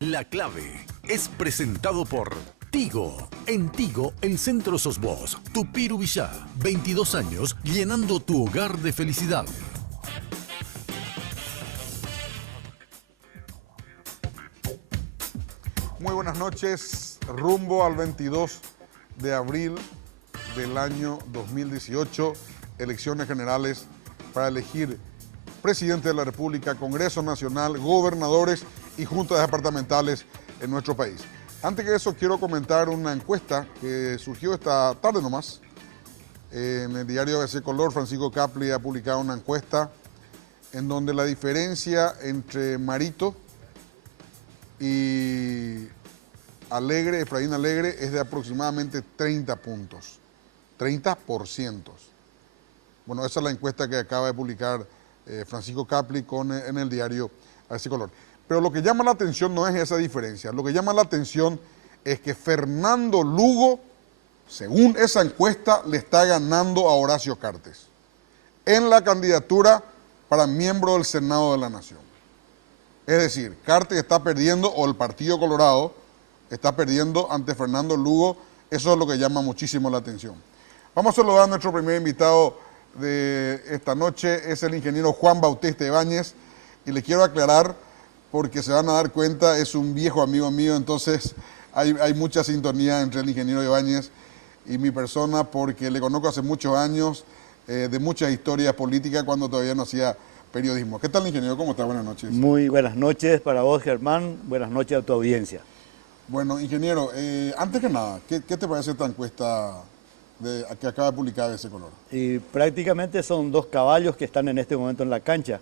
La Clave es presentado por Tigo. En Tigo, el centro sos vos. Tupiru Villá, 22 años llenando tu hogar de felicidad. Muy buenas noches, rumbo al 22 de abril del año 2018, elecciones generales para elegir presidente de la República, Congreso Nacional, gobernadores y juntas departamentales en nuestro país. Antes que eso, quiero comentar una encuesta que surgió esta tarde nomás. En el diario ABC Color, Francisco Capli ha publicado una encuesta en donde la diferencia entre Marito y Alegre, Efraín Alegre, es de aproximadamente 30 puntos, 30%. Bueno, esa es la encuesta que acaba de publicar Francisco Capli en el diario ABC Color. Pero lo que llama la atención no es esa diferencia, lo que llama la atención es que Fernando Lugo, según esa encuesta, le está ganando a Horacio Cartes en la candidatura para miembro del Senado de la Nación. Es decir, Cartes está perdiendo, o el Partido Colorado está perdiendo ante Fernando Lugo. Eso es lo que llama muchísimo la atención. Vamos a saludar a nuestro primer invitado de esta noche, es el ingeniero Juan Bautista Ibáñez, y le quiero aclarar, porque se van a dar cuenta, es un viejo amigo mío, entonces hay mucha sintonía entre el ingeniero Ibáñez y mi persona, porque le conozco hace muchos años, de muchas historias políticas, cuando todavía no hacía periodismo. ¿Qué tal, ingeniero? ¿Cómo está? Buenas noches. Muy buenas noches para vos, Germán. Buenas noches a tu audiencia. Bueno, ingeniero, antes que nada, ¿qué te parece esta encuesta que acaba de publicar ese color? Y prácticamente son dos caballos que están en este momento en la cancha.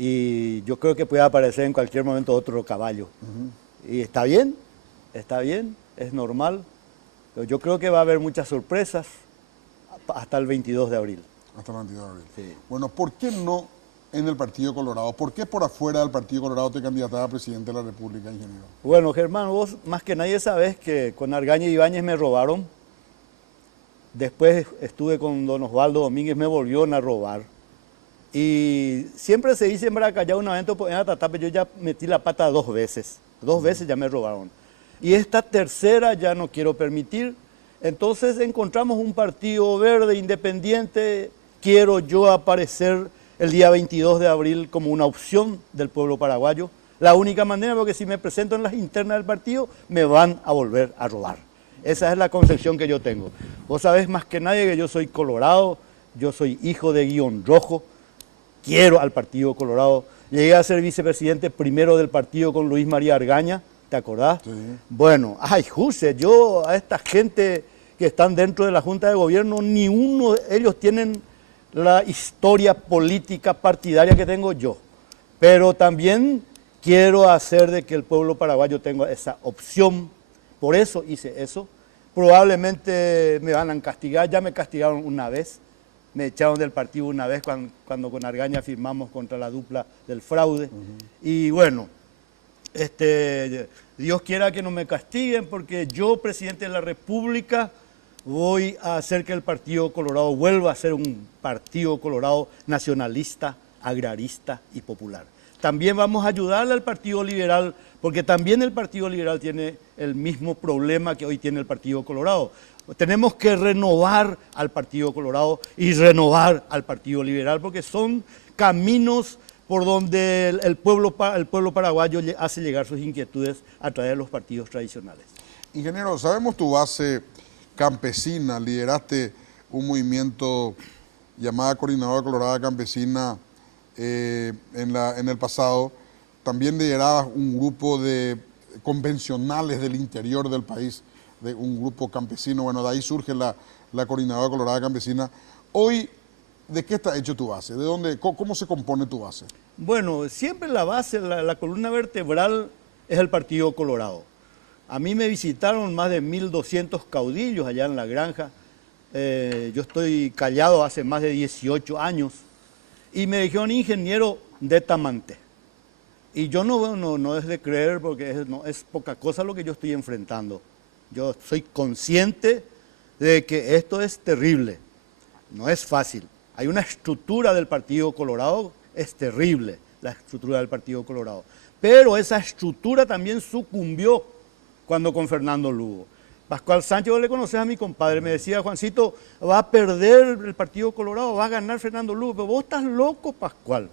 Y yo creo que puede aparecer en cualquier momento otro caballo. Y está bien, es normal. Pero yo creo que va a haber muchas sorpresas hasta el 22 de abril. Hasta el 22 de abril. Sí. Bueno, ¿por qué no en el Partido Colorado? ¿Por qué por afuera del Partido Colorado te candidatas a presidente de la República, ingeniero? Bueno, Germán, vos más que nadie sabés que con Argaña y Ibáñez me robaron. Después estuve con don Osvaldo Domínguez, me volvieron a robar. Y siempre se dice en Maracayá, una vez en Atatape, yo ya metí la pata 2 veces. 2 veces ya me robaron. Y esta tercera ya no quiero permitir. Entonces encontramos un partido verde, independiente. Quiero yo aparecer el día 22 de abril como una opción del pueblo paraguayo. La única manera, porque si me presento en las internas del partido, me van a volver a robar. Esa es la concepción que yo tengo. Vos sabés más que nadie que yo soy colorado, yo soy hijo de Guión Rojo, quiero al Partido Colorado. Llegué a ser vicepresidente primero del partido con Luis María Argaña, ¿te acordás? Sí. Bueno, ay, Juse, yo a esta gente que están dentro de la Junta de Gobierno, ni uno de ellos tienen la historia política partidaria que tengo yo. Pero también quiero hacer de que el pueblo paraguayo tenga esa opción. Por eso hice eso. Probablemente me van a castigar, ya me castigaron una vez. Me echaron del partido una vez cuando con Argaña firmamos contra la dupla del fraude. Y bueno, Dios quiera que no me castiguen, porque yo, presidente de la República, voy a hacer que el Partido Colorado vuelva a ser un Partido Colorado nacionalista, agrarista y popular. También vamos a ayudarle al Partido Liberal, porque también el Partido Liberal tiene el mismo problema que hoy tiene el Partido Colorado. Tenemos que renovar al Partido Colorado y renovar al Partido Liberal, porque son caminos por donde el pueblo paraguayo hace llegar sus inquietudes a través de los partidos tradicionales. Ingeniero, sabemos tu base campesina, lideraste un movimiento llamada Coordinadora Colorada Campesina en el pasado. También liderabas un grupo de convencionales del interior del país, de un grupo campesino. Bueno, de ahí surge la Coordinadora Colorada Campesina. Hoy, ¿de qué está hecho tu base? ¿De dónde, cómo se compone tu base? Bueno, siempre la base, la columna vertebral es el Partido Colorado. A mí me visitaron más de 1.200 caudillos allá en la granja. Yo estoy callado hace más de 18 años. Y me dijeron, ingeniero de Tamante. Y yo no es de creer, porque no es poca cosa lo que yo estoy enfrentando. Yo soy consciente de que esto es terrible, no es fácil. Hay una estructura del Partido Colorado, es terrible la estructura del Partido Colorado. pero esa estructura también sucumbió cuando con Fernando Lugo. Pascual Sánchez, vos le conocés a mi compadre, me decía, Juancito, va a perder el Partido Colorado, va a ganar Fernando Lugo, pero vos estás loco, Pascual.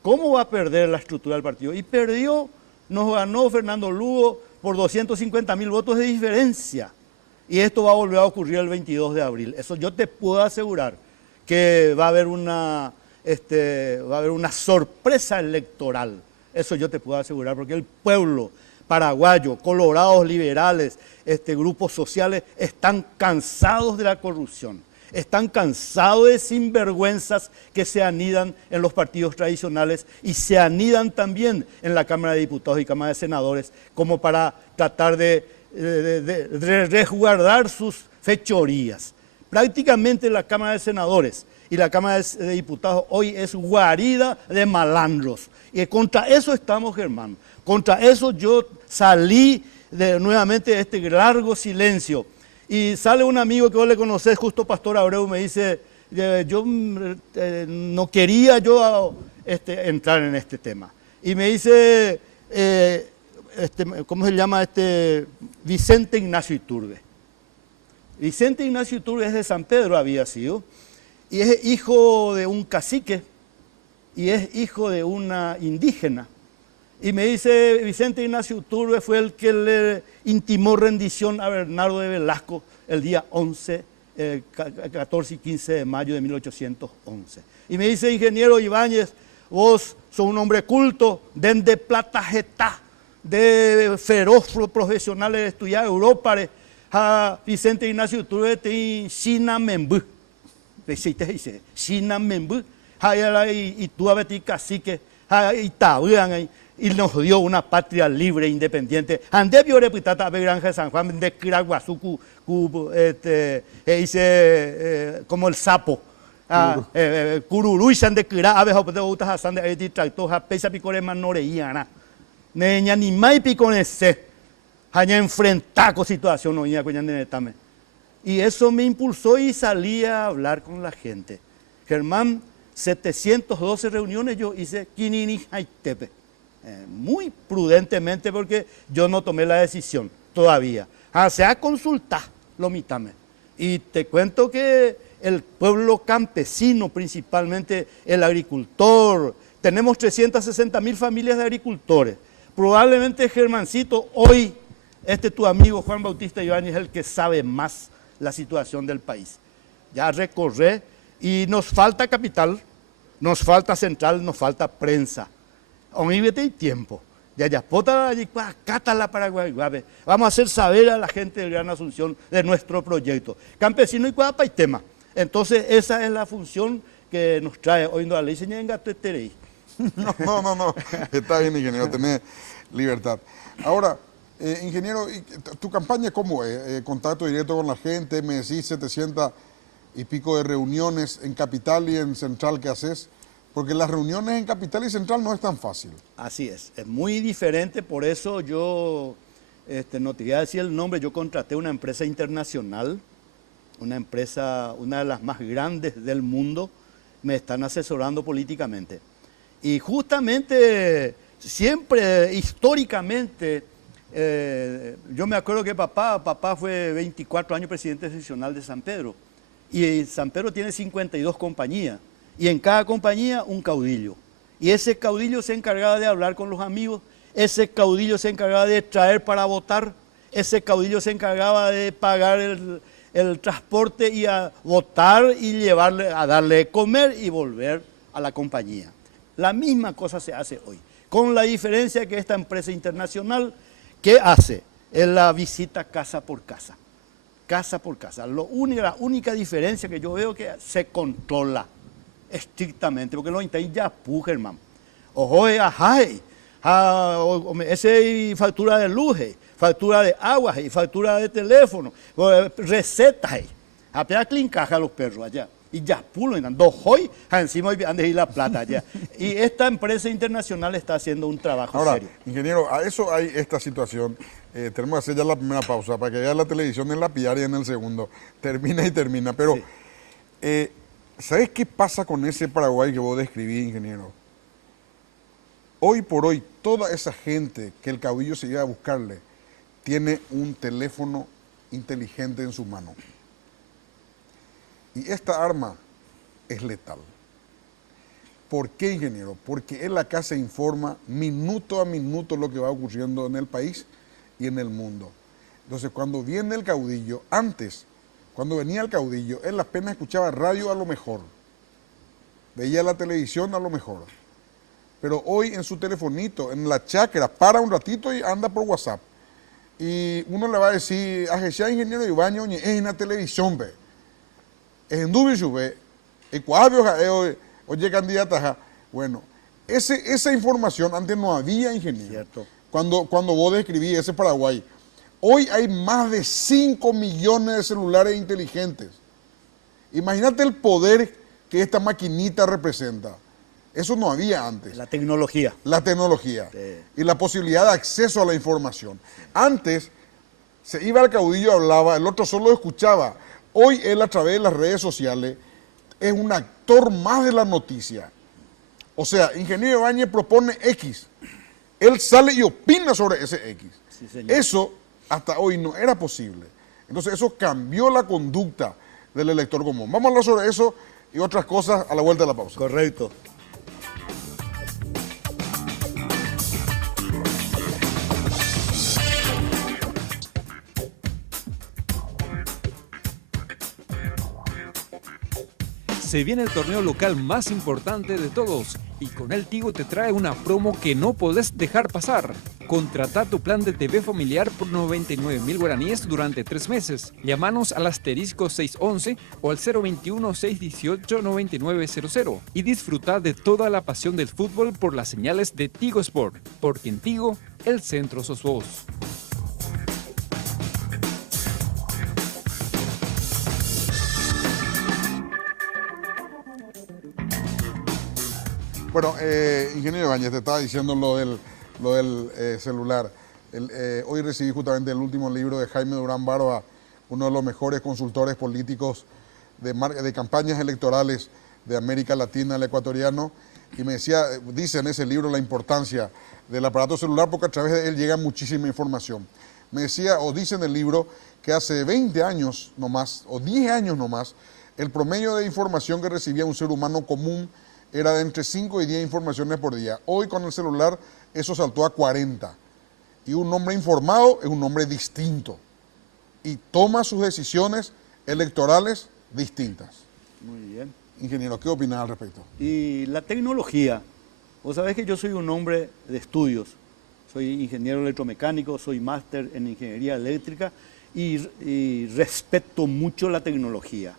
¿Cómo va a perder la estructura del partido? Y perdió, nos ganó Fernando Lugo por 250.000 votos de diferencia. Y esto va a volver a ocurrir el 22 de abril. Eso yo te puedo asegurar que va a haber una sorpresa electoral. Eso yo te puedo asegurar, porque el pueblo paraguayo, colorados liberales, grupos sociales, están cansados de la corrupción. Están cansados de sinvergüenzas que se anidan en los partidos tradicionales y se anidan también en la Cámara de Diputados y Cámara de Senadores, como para tratar de resguardar sus fechorías. Prácticamente la Cámara de Senadores y la Cámara de Diputados hoy es guarida de malandros. Y contra eso estamos, Germán. Contra eso yo salí nuevamente de este largo silencio. Y sale un amigo que vos le conocés, justo Pastor Abreu, me dice, yo no quería entrar en este tema. Y me dice, ¿cómo se llama? Vicente Ignacio Iturbe. Vicente Ignacio Iturbe es de San Pedro, había sido, y es hijo de un cacique, y es hijo de una indígena. Y me dice, Vicente Ignacio Iturbe fue el que le intimó rendición a Bernardo de Velasco el día 14 y 15 de mayo de 1811. Y me dice, ingeniero Ibáñez, vos sos un hombre culto, de plata jetá, de feroz profesionales de estudiar Europa, a Vicente Ignacio Iturbe te China Membú. Dice, China Membú, y tú a Betty Cacique, y nos dio una patria libre e independiente. Ande vio repitata a Granja de San Juan de Kiraguazú, como el sapo. Cururuy san de Kira, aves de utas a san de Eti tractos, a pesa picore manoreíana. Neña ni mai piconese, haña enfrentar con situación no iba con netame. Y eso me impulsó y salí a hablar con la gente. Germán, 712 reuniones yo hice Kinini Haitepe. Muy prudentemente porque yo no tomé la decisión todavía. Se ha consultado lo mitame. Y te cuento que el pueblo campesino, principalmente el agricultor, tenemos 360.000 familias de agricultores. Probablemente, Germancito, hoy tu amigo Juan Bautista Ibáñez es el que sabe más la situación del país. Ya recorré y nos falta capital, nos falta central, nos falta prensa. Omíbete y tiempo. Vamos a hacer saber a la gente del Gran Asunción de nuestro proyecto. Campesino y Cuapaitema. Entonces, esa es la función que nos trae hoy la ley. No. Está bien, ingeniero, tenés libertad. Ahora, ingeniero, ¿tu campaña cómo es? Contacto directo con la gente, me decís 700 y pico de reuniones en Capital y en Central que haces. Porque las reuniones en Capital y Central no es tan fácil. Así es muy diferente, por eso yo, no te voy a decir el nombre, yo contraté una empresa internacional, una de las más grandes del mundo, me están asesorando políticamente. Y justamente, siempre, históricamente, yo me acuerdo que papá fue 24 años presidente seccional de San Pedro, y San Pedro tiene 52 compañías. Y en cada compañía un caudillo. Y ese caudillo se encargaba de hablar con los amigos, ese caudillo se encargaba de traer para votar, ese caudillo se encargaba de pagar el transporte y a votar y llevarle, a darle de comer y volver a la compañía. La misma cosa se hace hoy, con la diferencia que esta empresa internacional, ¿qué hace? Es la visita casa por casa. Casa por casa. La única diferencia que yo veo es que se controla estrictamente, porque los internos ya pujan, hermano. Ojo, ese factura de luz, factura de agua, factura de teléfono, recetas, apenas clincaja a los perros allá. Y ya pulo, dos hoy, encima han de ir la plata allá. Y esta empresa internacional está haciendo un trabajo Ahora, serio. Ingeniero, a eso hay esta situación. Tenemos que hacer ya la primera pausa para que vea la televisión en la pillar y en el segundo. Termina y termina. Pero, sí. ¿Sabes qué pasa con ese Paraguay que vos describí, ingeniero? Hoy por hoy, toda esa gente que el caudillo se iba a buscarle, tiene un teléfono inteligente en su mano. Y esta arma es letal. ¿Por qué, ingeniero? Porque él acá se informa minuto a minuto lo que va ocurriendo en el país y en el mundo. Entonces, cuando viene el caudillo, antes, cuando venía el caudillo, él apenas escuchaba radio a lo mejor, veía la televisión a lo mejor. Pero hoy en su telefonito, en la chacra, para un ratito y anda por WhatsApp. Y uno le va a decir, a ingeniero Ibañez, es en la televisión, ve. Es en Dubichu, ve. Y oye, candidata, bueno, esa información antes no había, ingeniero. Cierto. Cuando vos describí ese Paraguay. Hoy hay más de 5 millones de celulares inteligentes. Imagínate el poder que esta maquinita representa. Eso no había antes. La tecnología. La tecnología. Sí. Y la posibilidad de acceso a la información. Antes, se iba al caudillo, hablaba, el otro solo escuchaba. Hoy él, a través de las redes sociales, es un actor más de la noticia. O sea, ingeniero Ibañez propone X. Él sale y opina sobre ese X. Sí, señor. Eso hasta hoy no era posible. Entonces eso cambió la conducta del elector común. Vamos a hablar sobre eso y otras cosas a la vuelta de la pausa. Correcto. Se viene el torneo local más importante de todos y con él Tigo te trae una promo que no podés dejar pasar. Contrata tu plan de TV familiar por 99.000 guaraníes durante 3 meses. Llámanos al asterisco 611 o al 021-618-9900 y disfruta de toda la pasión del fútbol por las señales de Tigo Sport, porque en Tigo el centro sos vos. Bueno, ingeniero Ibañez, te estaba diciendo lo del celular. Hoy recibí justamente el último libro de Jaime Durán Barba, uno de los mejores consultores políticos de campañas electorales de América Latina, el ecuatoriano, y me decía, dice en ese libro la importancia del aparato celular porque a través de él llega muchísima información. Me decía, o dice en el libro, que hace 20 años nomás, o 10 años nomás, el promedio de información que recibía un ser humano común era de entre 5 y 10 informaciones por día. Hoy con el celular eso saltó a 40. Y un hombre informado es un hombre distinto. Y toma sus decisiones electorales distintas. Muy bien. Ingeniero, ¿qué opinas al respecto? Y la tecnología, vos sabés que yo soy un hombre de estudios, soy ingeniero electromecánico, soy máster en ingeniería eléctrica y respeto mucho la tecnología.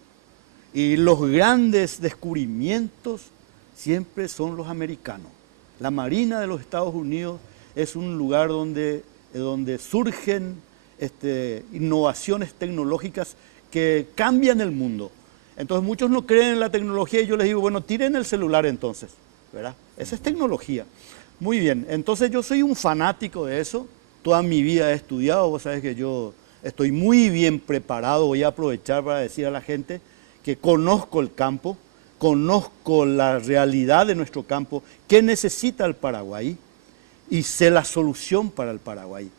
Y los grandes descubrimientos siempre son los americanos. La Marina de los Estados Unidos es un lugar donde surgen innovaciones tecnológicas que cambian el mundo. Entonces muchos no creen en la tecnología y yo les digo, bueno, tiren el celular entonces, ¿verdad? Esa es tecnología. Muy bien, entonces yo soy un fanático de eso, toda mi vida he estudiado, vos sabés que yo estoy muy bien preparado, voy a aprovechar para decir a la gente que conozco el campo, conozco la realidad de nuestro campo, qué necesita el Paraguay y sé la solución para el Paraguay.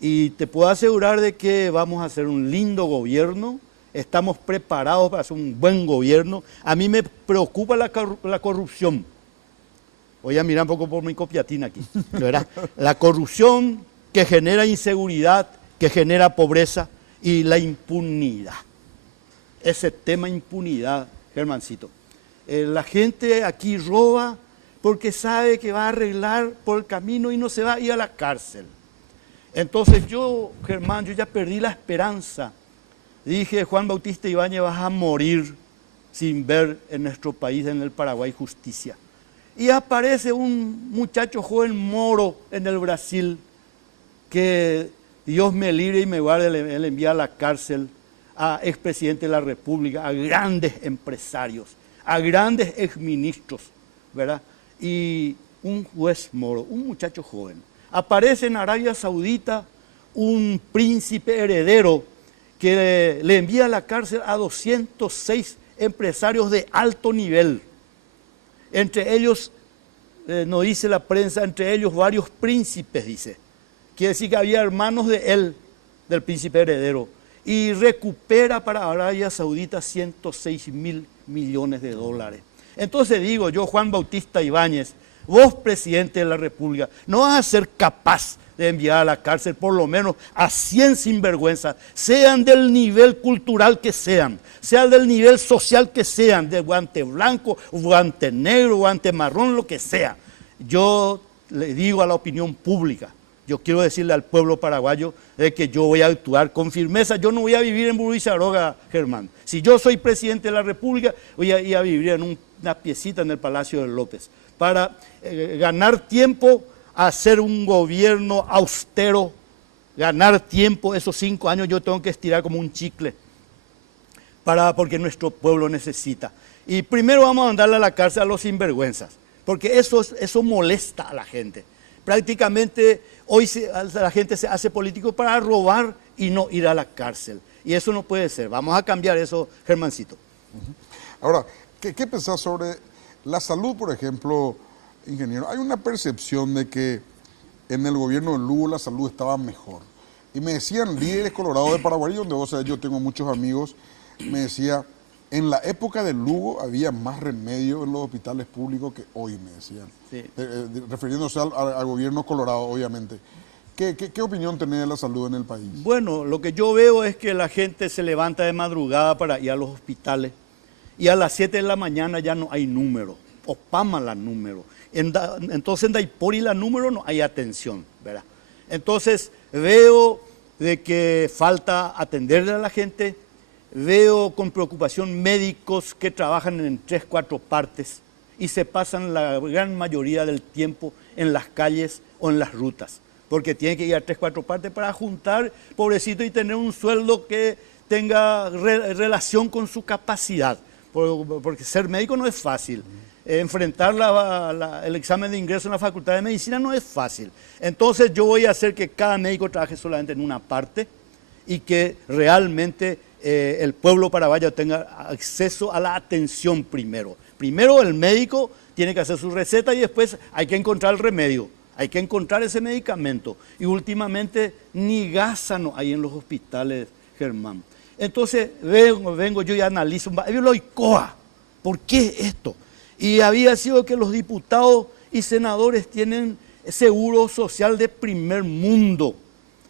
Y te puedo asegurar de que vamos a hacer un lindo gobierno, estamos preparados para hacer un buen gobierno. A mí me preocupa la corrupción. Voy a mirar un poco por mi copiatina aquí, ¿verdad? La corrupción que genera inseguridad, que genera pobreza y la impunidad. Ese tema impunidad, Germancito. La gente aquí roba porque sabe que va a arreglar por el camino y no se va a ir a la cárcel. Entonces yo, Germán, yo ya perdí la esperanza. Dije, Juan Bautista Ibáñez, vas a morir sin ver en nuestro país, en el Paraguay, justicia. Y aparece un muchacho joven moro en el Brasil que Dios me libre y me guarde, le envía a la cárcel a expresidente de la República, a grandes empresarios, a grandes exministros, ¿verdad? Y un juez moro, un muchacho joven. Aparece en Arabia Saudita un príncipe heredero que le envía a la cárcel a 206 empresarios de alto nivel. Entre ellos nos dice la prensa, entre ellos varios príncipes, dice. Quiere decir que había hermanos de él, del príncipe heredero, y recupera para Arabia Saudita 106.000 millones de dólares. Entonces digo yo, Juan Bautista Ibáñez, vos, presidente de la República, no vas a ser capaz de enviar a la cárcel por lo menos a 100 sinvergüenzas, sean del nivel cultural que sean del nivel social que sean, de guante blanco, guante negro, guante marrón, lo que sea. Yo le digo a la opinión pública, yo quiero decirle al pueblo paraguayo de que yo voy a actuar con firmeza. Yo no voy a vivir en Burrucharoga, Germán. Si yo soy presidente de la República, voy a ir a vivir en una piecita en el Palacio de López para ganar tiempo, hacer un gobierno austero, ganar tiempo. Esos 5 años yo tengo que estirar como un chicle porque nuestro pueblo necesita. Y primero vamos a mandarle a la cárcel a los sinvergüenzas, porque eso molesta a la gente. Prácticamente hoy la gente se hace político para robar y no ir a la cárcel. Y eso no puede ser. Vamos a cambiar eso, Germancito. Ahora, ¿qué pensás sobre la salud, por ejemplo, ingeniero? Hay una percepción de que en el gobierno de Lugo la salud estaba mejor. Y me decían líderes colorados de Paraguay, donde vos sabés, yo tengo muchos amigos, me decía, en la época de Lugo había más remedio en los hospitales públicos que hoy, me decían. Sí. Refiriéndose al gobierno colorado, obviamente. ¿Qué opinión tenés de la salud en el país? Bueno, lo que yo veo es que la gente se levanta de madrugada para ir a los hospitales y a las 7 de la mañana ya no hay número, o PAMA la número. Entonces en Daipori la número no hay atención, ¿verdad? Entonces veo de que falta atenderle a la gente. Veo con preocupación médicos que trabajan en 3, 4 partes y se pasan la gran mayoría del tiempo en las calles o en las rutas, porque tienen que ir a 3, 4 partes para juntar, pobrecito, y tener un sueldo que tenga relación con su capacidad, porque ser médico no es fácil. Enfrentar el examen de ingreso en la Facultad de Medicina no es fácil. Entonces yo voy a hacer que cada médico trabaje solamente en una parte y que realmente el pueblo paraguayo tenga acceso a la atención primero. Primero el médico tiene que hacer su receta y después hay que encontrar el remedio, hay que encontrar ese medicamento. Y últimamente ni gasa no hay en los hospitales, Germán. Entonces vengo yo y analizo, ¿por qué esto? Y había sido que los diputados y senadores tienen seguro social de primer mundo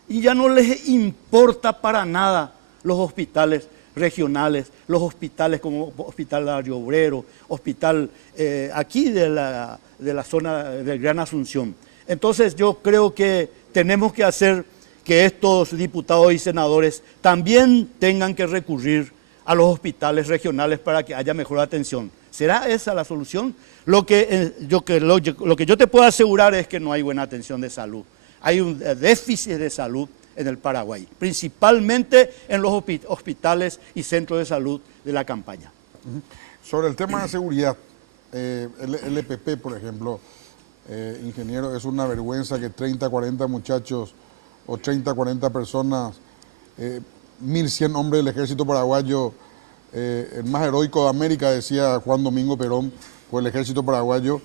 y ya no les importa para nada los hospitales regionales, los hospitales como Hospital Darío Obrero, hospital aquí de la zona del Gran Asunción. Entonces yo creo que tenemos que hacer que estos diputados y senadores también tengan que recurrir a los hospitales regionales para que haya mejor atención. ¿Será esa la solución? Lo que yo te puedo asegurar es que no hay buena atención de salud. Hay un déficit de salud en el Paraguay, principalmente en los hospitales y centros de salud de la campaña. Sobre el tema de seguridad, el LPP, por ejemplo, ingeniero, es una vergüenza que 30, 40 muchachos o 30, 40 personas, 1.100 hombres del ejército paraguayo, el más heroico de América, decía Juan Domingo Perón, por el ejército paraguayo,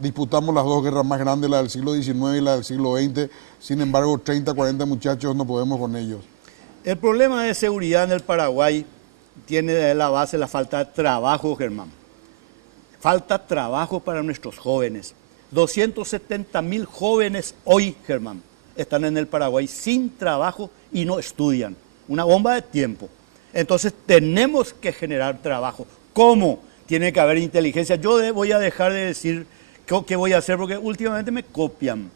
disputamos las 2 guerras más grandes, la del siglo XIX y la del siglo XX, sin embargo 30, 40 muchachos no podemos con ellos. El problema de seguridad en el Paraguay tiene de la base la falta de trabajo, Germán. Falta trabajo para nuestros jóvenes. 270.000 jóvenes hoy, Germán, están en el Paraguay sin trabajo y no estudian. Una bomba de tiempo. Entonces tenemos que generar trabajo. ¿Cómo? Tiene que haber inteligencia. Yo voy a dejar de decir qué voy a hacer porque últimamente me copian.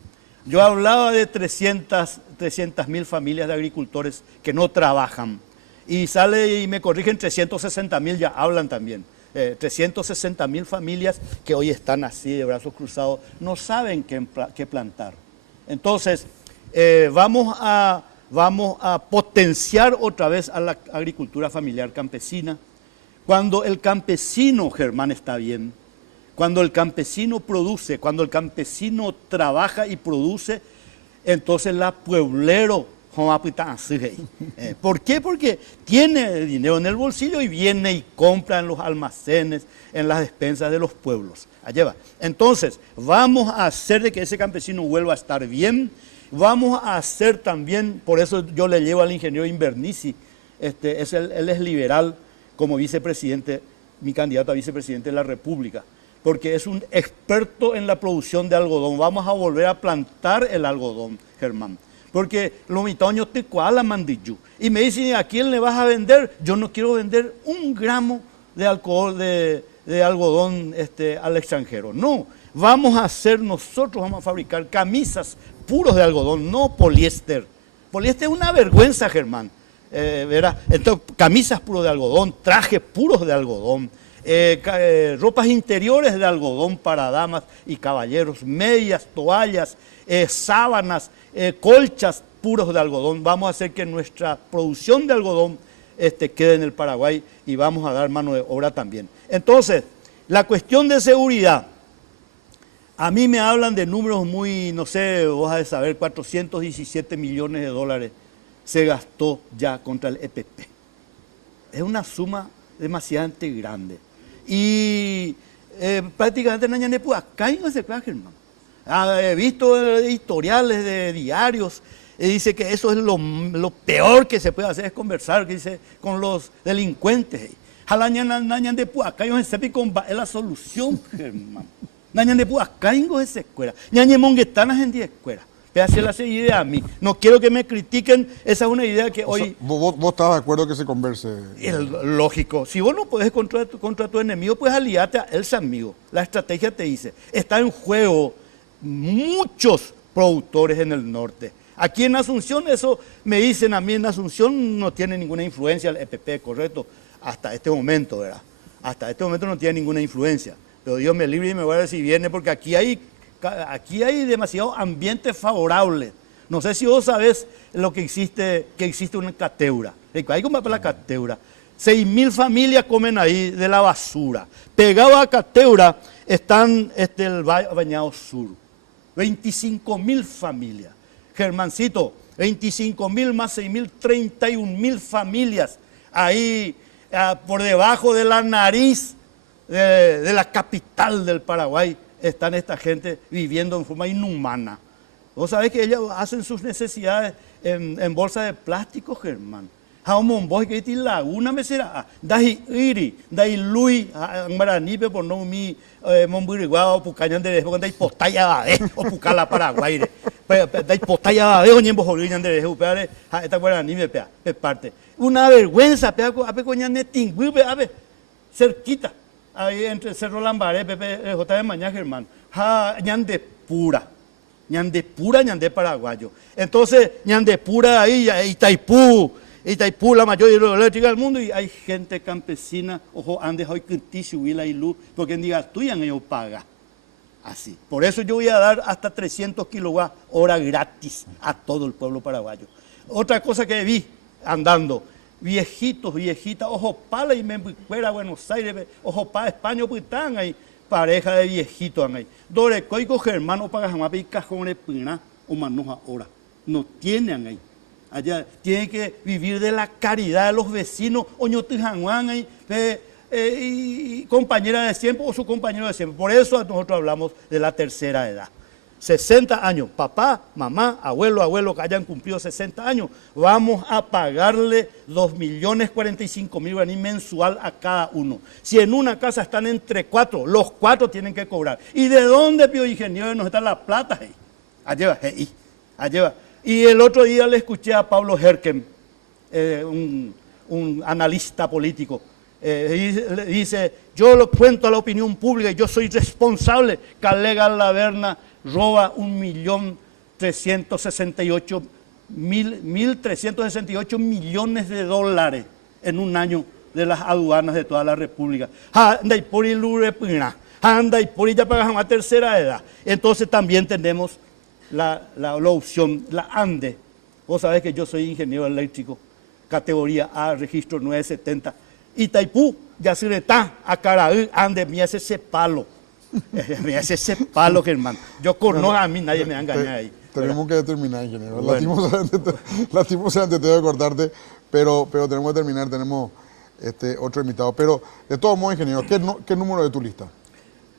Yo hablaba de 300.000 familias de agricultores que no trabajan. Y sale y me corrigen 360.000, ya hablan también. 360.000 familias que hoy están así de brazos cruzados, no saben qué plantar. Entonces, vamos a potenciar otra vez a la agricultura familiar campesina. Cuando el campesino, Germán, está bien, cuando el campesino produce, cuando el campesino trabaja y produce, entonces la pueblero ¿Por qué? Porque tiene dinero en el bolsillo y viene y compra en los almacenes, en las despensas de los pueblos. Allá va. Entonces, vamos a hacer de que ese campesino vuelva a estar bien. Vamos a hacer también, por eso yo le llevo al ingeniero Invernici, él es liberal como vicepresidente, mi candidato a vicepresidente de la República, porque es un experto en la producción de algodón. Vamos a volver a plantar el algodón, Germán. Porque los mitoños te cuala mandillu. Y me dicen, ¿a quién le vas a vender? Yo no quiero vender un gramo de alcohol, de algodón al extranjero. No, vamos a hacer nosotros, vamos a fabricar camisas puros de algodón, no poliéster. Poliéster es una vergüenza, Germán. ¿Verdad? Entonces, camisas puros de algodón, trajes puros de algodón, ropas interiores de algodón para damas y caballeros, medias, toallas, sábanas, colchas puros de algodón. Vamos a hacer que nuestra producción de algodón quede en el Paraguay y vamos a dar mano de obra también. Entonces, la cuestión de seguridad, a mí me hablan de números muy, no sé, vos has de saber, 417 millones de dólares se gastó ya contra el EPP. Es una suma demasiado grande. Y prácticamente no hay ni acá no se crea, hermano. He visto historiales de diarios, dice que eso es lo peor que se puede hacer, es conversar, que dice, con los delincuentes. Jalañan de acá yo se es la solución, hermano. Nañan de acá es escuela. Ñañe monguetanas en 10 escuelas. Hace la idea a mí. No quiero que me critiquen, esa es una idea que hoy... O sea, ¿vos estás de acuerdo que se converse? Es lógico. Si vos no podés contra tu enemigo, pues aliate a él, amigo. La estrategia te dice, está en juego muchos productores en el norte. Aquí en Asunción, eso me dicen a mí, en Asunción no tiene ninguna influencia el EPP, correcto, hasta este momento, ¿verdad? Hasta este momento no tiene ninguna influencia. Pero Dios me libre y me guarde si viene, porque aquí hay demasiado ambiente favorable. No sé si vos sabés lo que existe una cateura. Hay como para la cateura. 6.000 familias comen ahí de la basura. Pegado a cateura están el Bañado Sur. 25.000 familias. Germancito, 25.000 más 6.000, 31.000 familias ahí por debajo de la nariz de la capital del Paraguay. Están esta gente viviendo en forma inhumana. Vos sabés que ellos hacen sus necesidades en bolsa de plástico, Germán. Jaumon vos que ti laguna me será. Dahi iri, dahi lui, maranipe por no mi monburiguao pucañan de después dahi postalla de o pucala Paraguay. Dahi postalla de o ñembo joliñan de después peare esta guaranipe pea parte. Una vergüenza pea ape coñan de tingui ape cerquita. Ahí entre Cerro Lambaré, Pepe, J de Mañana, Germán. Ñande pura, ñande paraguayo. Entonces, ñande pura ahí, Itaipú, la mayor hidroeléctrica del mundo, y hay gente campesina, ojo, andes hoy Quinticio, Huila y Luz, porque en diga tuya ellos paga. Así. Por eso yo voy a dar hasta 300 kilowatt hora gratis a todo el pueblo paraguayo. Otra cosa que vi andando, viejitos, viejitas, ojo pala y me fuera a Buenos Aires, ojo pa España, pues están ahí, pareja de viejitos ahí. Dorecoico germano para jamás y cajones pina o manos ahora. No tienen ahí. Allá tienen que vivir de la caridad de los vecinos, oñotijanguán ahí, y compañera de siempre o su compañero de siempre. Por eso nosotros hablamos de la tercera edad. 60 años, papá, mamá, abuelo que hayan cumplido 60 años, vamos a pagarle 2.045.000 guaraní mensual a cada uno. Si en una casa están entre 4, los 4 tienen que cobrar. ¿Y de dónde, Pío Ingeniero, nos está la plata? Allá va. Y el otro día le escuché a Pablo Herken, un analista político, dice, yo lo cuento a la opinión pública y yo soy responsable que Alega Laverna roba 1.368.000 millones de dólares en un año de las aduanas de toda la República. Anda y por el anda y por ya pagamos a tercera edad. Entonces también tenemos la opción, la ANDE. Vos sabés que yo soy ingeniero eléctrico, categoría A, registro 970. Itaipú, Yacyretá, Acaraí, Ande, me hace ese palo. Me hace ese palo, Germán. Yo conozco a mí, nadie me va a engañar ahí. Tenemos que terminar, ingeniero. Bueno. Lastimosamente tengo que cortarte, pero tenemos que terminar, tenemos otro invitado. Pero de todos modos, ingeniero, ¿qué número de tu lista?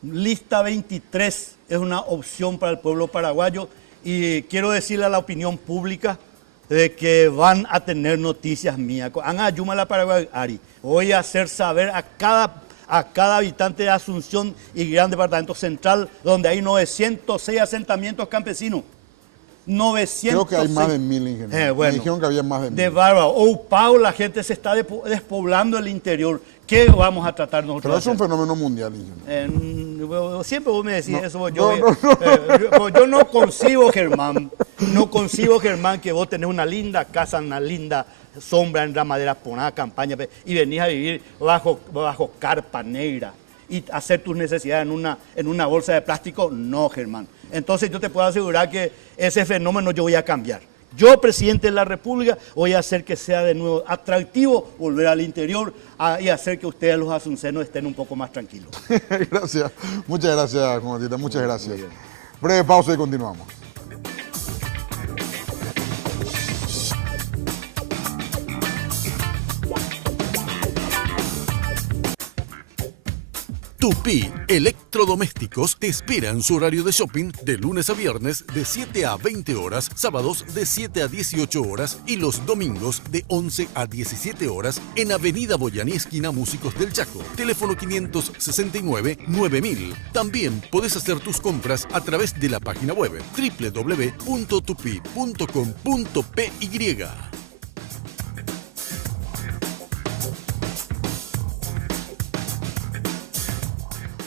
Lista 23 es una opción para el pueblo paraguayo y quiero decirle a la opinión pública de que van a tener noticias mías. Ayuma la Paraguay, Ari. Voy a hacer saber a cada habitante de Asunción y Gran Departamento Central, donde hay 906 asentamientos campesinos. 906. Creo que hay más de 1000, ingeniero. Bueno, me dijeron que había más de 1000. De bárbaro. Pau, la gente se está despoblando el interior. ¿Qué vamos a tratar nosotros? Pero de es un hacer? fenómeno mundial, ingeniero. Siempre vos me decís No, eso. yo Yo no concibo, Germán. No concibo, Germán, que vos tenés una linda casa, una linda sombra en Ramadera, Poná, Campaña, y venís a vivir bajo carpa negra y hacer tus necesidades en una bolsa de plástico. No, Germán. Entonces yo te puedo asegurar que ese fenómeno yo voy a cambiar. Yo, presidente de la República, voy a hacer que sea de nuevo atractivo volver al interior y hacer que ustedes, los asuncenos, estén un poco más tranquilos. Gracias. Muchas gracias, Juan Bautista. Muchas gracias. Breve pausa y continuamos. Tupy Electrodomésticos te espera en su horario de shopping de lunes a viernes de 7 a 20 horas, sábados de 7 a 18 horas y los domingos de 11 a 17 horas en Avenida Boyaní, esquina Músicos del Chaco. Teléfono 569-9000. También puedes hacer tus compras a través de la página web www.tupy.com.py.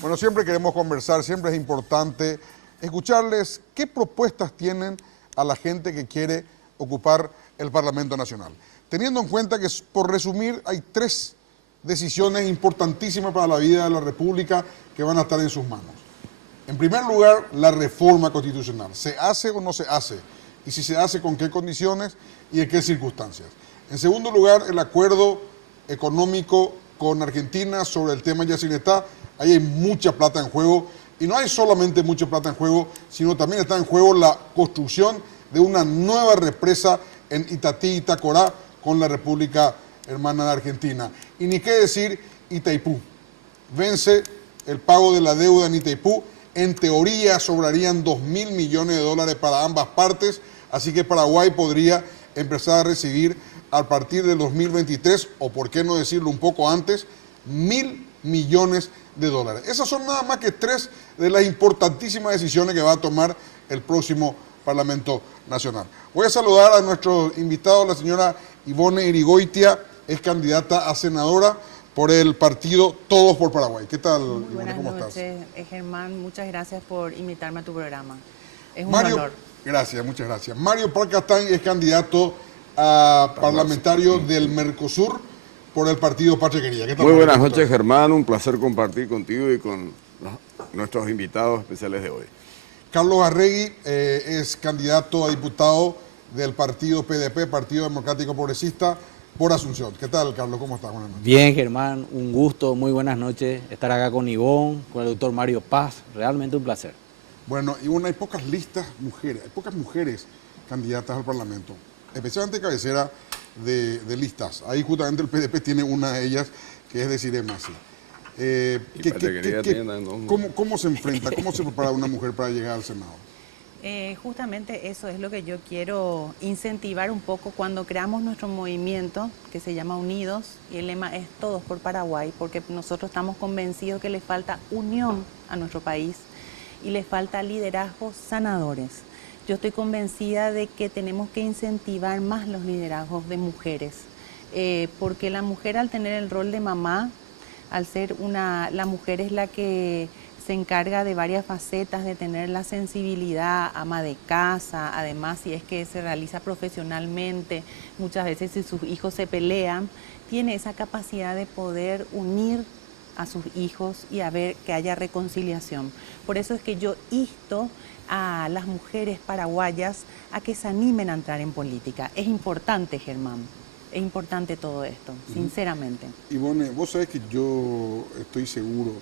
Bueno, siempre queremos conversar, siempre es importante escucharles qué propuestas tienen a la gente que quiere ocupar el Parlamento Nacional. Teniendo en cuenta que, por resumir, hay 3 decisiones importantísimas para la vida de la República que van a estar en sus manos. En primer lugar, la reforma constitucional. ¿Se hace o no se hace? Y si se hace, ¿con qué condiciones y en qué circunstancias? En segundo lugar, el acuerdo económico con Argentina sobre el tema Yacyretá. Ahí hay mucha plata en juego, y no hay solamente mucha plata en juego, sino también está en juego la construcción de una nueva represa en Itatí y Itacorá con la República Hermana de Argentina. Y ni qué decir Itaipú. Vence el pago de la deuda en Itaipú. En teoría sobrarían $2.000 millones para ambas partes, así que Paraguay podría empezar a recibir a partir del 2023, o por qué no decirlo un poco antes, $1.000 millones. Esas son nada más que 3 de las importantísimas decisiones que va a tomar el próximo Parlamento Nacional. Voy a saludar a nuestro invitado, la señora Ivonne Irigoitia, es candidata a senadora por el partido Todos por Paraguay. ¿Qué tal, Ivonne? Buenas ¿Cómo noches, estás? Germán. Muchas gracias por invitarme a tu programa. Es un Mario, honor. gracias, muchas gracias. Mario Parcastán es candidato a parlamentario del Mercosur por el partido Patria Querida. ¿Qué tal, Muy Mario? buenas noches, Germán. Un placer compartir contigo y con nuestros invitados especiales de hoy. Carlos Arregui es candidato a diputado del partido PDP, Partido Democrático Progresista, por Asunción. ¿Qué tal, Carlos? ¿Cómo estás? Buenas noches. Bien, Germán, un gusto, muy buenas noches estar acá con Ivonne, con el doctor Mario Paz, realmente un placer. Bueno, y hay pocas listas mujeres, hay pocas mujeres candidatas al Parlamento, especialmente cabecera de listas. Ahí justamente el PDP tiene una de ellas, que es Desiree Masi. ¿Cómo se enfrenta, cómo se prepara una mujer para llegar al Senado? Justamente eso es lo que yo quiero incentivar un poco cuando creamos nuestro movimiento, que se llama Unidos, y el lema es Todos por Paraguay, porque nosotros estamos convencidos que le falta unión a nuestro país y le falta liderazgos sanadores. Yo estoy convencida de que tenemos que incentivar más los liderazgos de mujeres, porque la mujer, al tener el rol de mamá, al ser la mujer es la que se encarga de varias facetas, de tener la sensibilidad, ama de casa, además si es que se realiza profesionalmente, muchas veces si sus hijos se pelean, tiene esa capacidad de poder unir a sus hijos y a ver que haya reconciliación. Por eso es que yo insto a las mujeres paraguayas a que se animen a entrar en política. Es importante, Germán, es importante todo esto, sinceramente. Ivonne, vos sabés que yo estoy seguro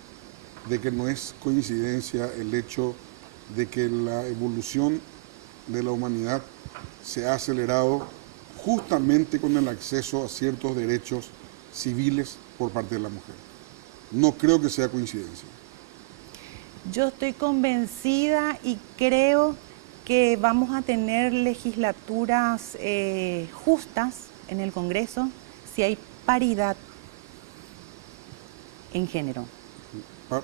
de que no es coincidencia el hecho de que la evolución de la humanidad se ha acelerado justamente con el acceso a ciertos derechos civiles por parte de la mujer. No creo que sea coincidencia. Yo estoy convencida y creo que vamos a tener legislaturas justas en el Congreso si hay paridad en género.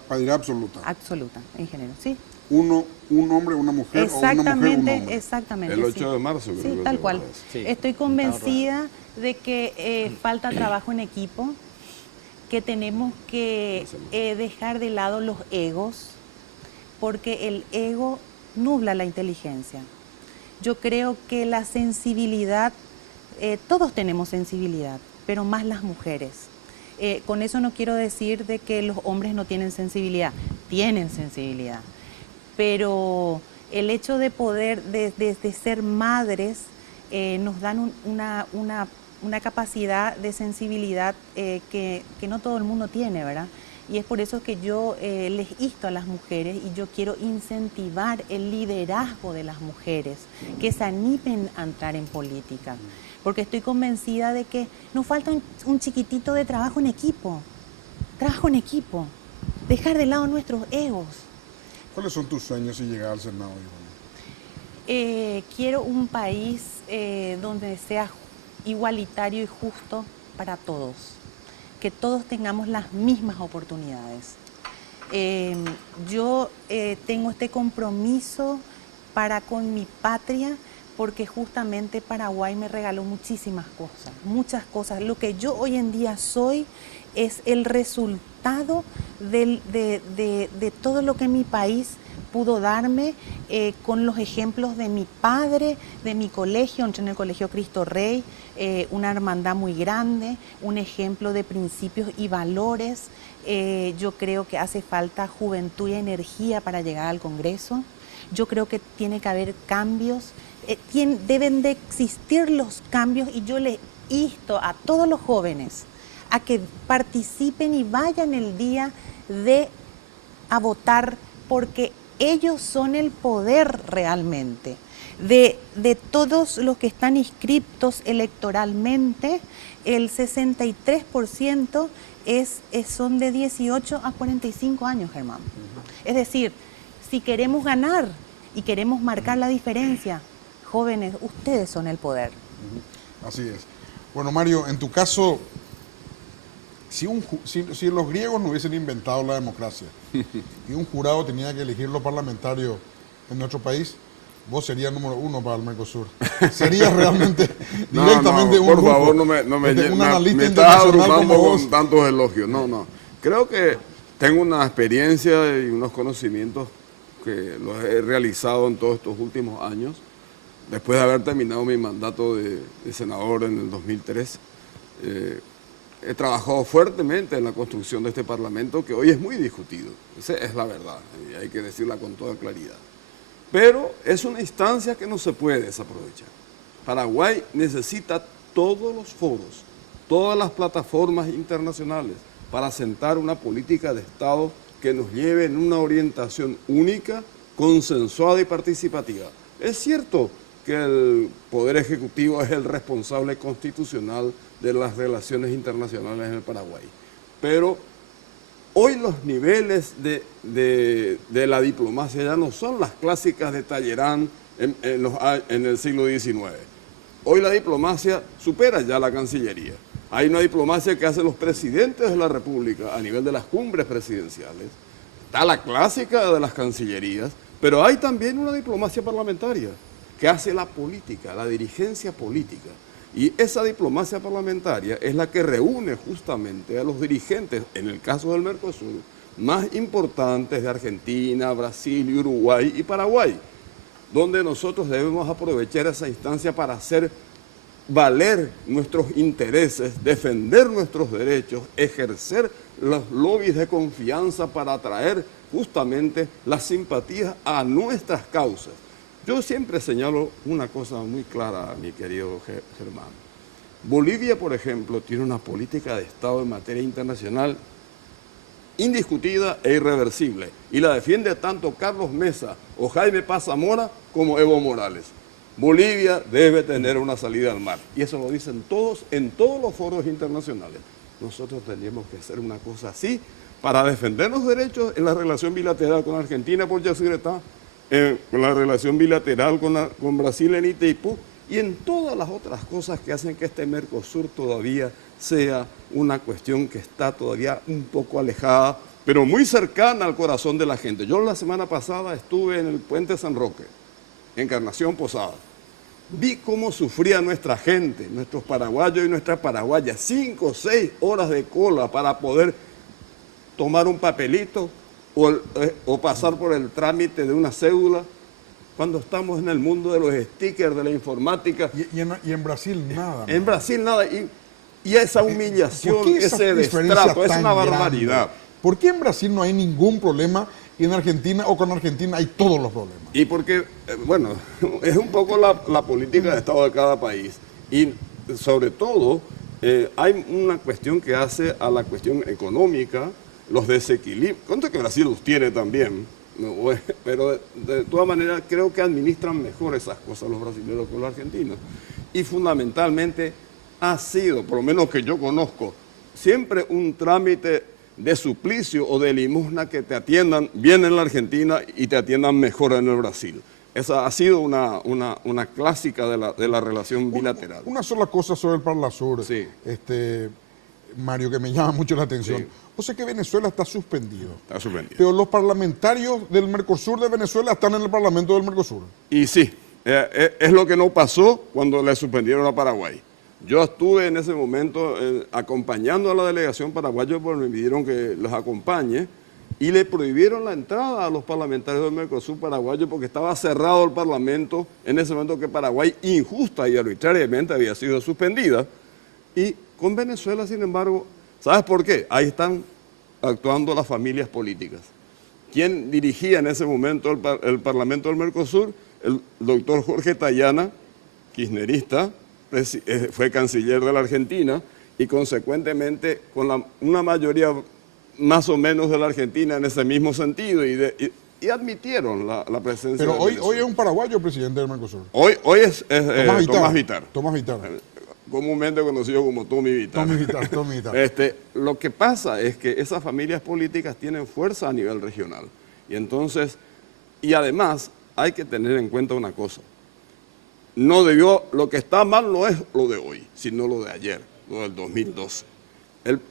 Paridad absoluta. Absoluta, en género, sí. Un hombre, una mujer, o una mujer, un hombre. Exactamente. El 8 sí. de marzo, creo Sí, que tal se cual. va a hacer. Sí. Estoy convencida de que falta trabajo en equipo, que tenemos que dejar de lado los egos, porque el ego nubla la inteligencia. Yo creo que la sensibilidad, todos tenemos sensibilidad, pero más las mujeres. Con eso no quiero decir de que los hombres no tienen sensibilidad pero el hecho de poder, de ser madres, nos dan una capacidad de sensibilidad que no todo el mundo tiene, ¿verdad? Y es por eso que yo les insto a las mujeres y yo quiero incentivar el liderazgo de las mujeres, que se animen a entrar en política, porque estoy convencida de que nos falta un chiquitito de trabajo en equipo, dejar de lado nuestros egos. ¿Cuáles son tus sueños si llegas al Senado, Ivonne? Quiero un país donde sea igualitario y justo para todos, que todos tengamos las mismas oportunidades. Yo tengo este compromiso para con mi patria porque justamente Paraguay me regaló muchísimas cosas, muchas cosas. Lo que yo hoy en día soy es el resultado de todo lo que mi país pudo darme con los ejemplos de mi padre, de mi colegio, entré en el Colegio Cristo Rey, una hermandad muy grande, un ejemplo de principios y valores. Yo creo que hace falta juventud y energía para llegar al Congreso. Yo creo que tiene que haber cambios, deben de existir los cambios y yo les insto a todos los jóvenes a que participen y vayan el día a votar porque ellos son el poder realmente. De todos los que están inscriptos electoralmente, el 63% son de 18 a 45 años, Germán. Es decir, si queremos ganar y queremos marcar la diferencia, jóvenes, ustedes son el poder. Así es. Bueno, Mario, en tu caso, si los griegos no hubiesen inventado la democracia y un jurado tenía que elegir los parlamentarios en nuestro país, vos serías número 1 para el Mercosur. Serías realmente directamente un por grupo, favor, no un analista me estás internacional abrumando como vos. con tantos elogios. No. Creo que tengo una experiencia y unos conocimientos que los he realizado en todos estos últimos años. Después de haber terminado mi mandato de senador en el 2003, he trabajado fuertemente en la construcción de este Parlamento, que hoy es muy discutido. Esa es la verdad, y hay que decirla con toda claridad. Pero es una instancia que no se puede desaprovechar. Paraguay necesita todos los foros, todas las plataformas internacionales para sentar una política de Estado que nos lleve en una orientación única, consensuada y participativa. Es cierto que el Poder Ejecutivo es el responsable constitucional de las relaciones internacionales en el Paraguay, pero hoy los niveles de la diplomacia ya no son las clásicas de Talleyrand en el siglo XIX. Hoy la diplomacia supera ya la Cancillería. Hay una diplomacia que hacen los presidentes de la República a nivel de las cumbres presidenciales. Está la clásica de las cancillerías, pero hay también una diplomacia parlamentaria que hace la política, la dirigencia política. Y esa diplomacia parlamentaria es la que reúne justamente a los dirigentes, en el caso del Mercosur, más importantes de Argentina, Brasil, Uruguay y Paraguay, donde nosotros debemos aprovechar esa instancia para hacer valer nuestros intereses, defender nuestros derechos, ejercer los lobbies de confianza para atraer justamente las simpatías a nuestras causas. Yo siempre señalo una cosa muy clara, mi querido Germán. Bolivia, por ejemplo, tiene una política de Estado en materia internacional indiscutida e irreversible. Y la defiende tanto Carlos Mesa o Jaime Paz Zamora como Evo Morales. Bolivia debe tener una salida al mar. Y eso lo dicen todos en todos los foros internacionales. Nosotros tenemos que hacer una cosa así para defender los derechos en la relación bilateral con Argentina por Yacyretá, en la relación bilateral con Brasil en Itaipú y en todas las otras cosas que hacen que este Mercosur todavía sea una cuestión que está todavía un poco alejada, pero muy cercana al corazón de la gente. Yo la semana pasada estuve en el Puente San Roque, Encarnación Posada. Vi cómo sufría nuestra gente, nuestros paraguayos y nuestras paraguayas, 5 o 6 horas de cola para poder tomar un papelito o pasar por el trámite de una cédula, cuando estamos en el mundo de los stickers, de la informática. Y en Brasil nada. En Brasil nada. Y esa humillación, ¿Por qué esa ese diferencia destrato, es tan una grande? barbaridad. ¿Por qué en Brasil no hay ningún problema y en Argentina o con Argentina hay todos los problemas? Y porque, bueno, es un poco la política de Estado de cada país. Y sobre todo, hay una cuestión que hace a la cuestión económica, los desequilibrios. Contra que Brasil los tiene también, ¿no? Pero de todas maneras creo que administran mejor esas cosas los brasileños que los argentinos. Y fundamentalmente ha sido, por lo menos que yo conozco, siempre un trámite de suplicio o de limosna que te atiendan bien en la Argentina y te atiendan mejor en el Brasil. Esa ha sido una clásica de la relación bilateral. Una sola cosa sobre el Parlasur, Sí. Mario, que me llama mucho la atención. Sí. O sea que Venezuela está suspendido. Está suspendido. Pero los parlamentarios del Mercosur de Venezuela están en el Parlamento del Mercosur. Y sí, es lo que no pasó cuando le suspendieron a Paraguay. Yo estuve en ese momento acompañando a la delegación paraguaya porque me pidieron que los acompañe y le prohibieron la entrada a los parlamentarios del Mercosur paraguayo porque estaba cerrado el Parlamento en ese momento que Paraguay injusta y arbitrariamente había sido suspendida. Y con Venezuela, sin embargo, ¿sabes por qué? Ahí están actuando las familias políticas. ¿Quién dirigía en ese momento el Parlamento del Mercosur? El doctor Jorge Tayana, kirchnerista, fue canciller de la Argentina y consecuentemente con una mayoría más o menos de la Argentina en ese mismo sentido y admitieron la presencia Pero de hoy Venezuela. es un paraguayo presidente del Mercosur. Hoy es Tomás Vitar. Tomás Vitar. Comúnmente conocido como Tommy Vitar. Tommy Vitar. Lo que pasa es que esas familias políticas tienen fuerza a nivel regional. Y entonces, y además hay que tener en cuenta una cosa. Lo que está mal no es lo de hoy, sino lo de ayer, lo del 2012.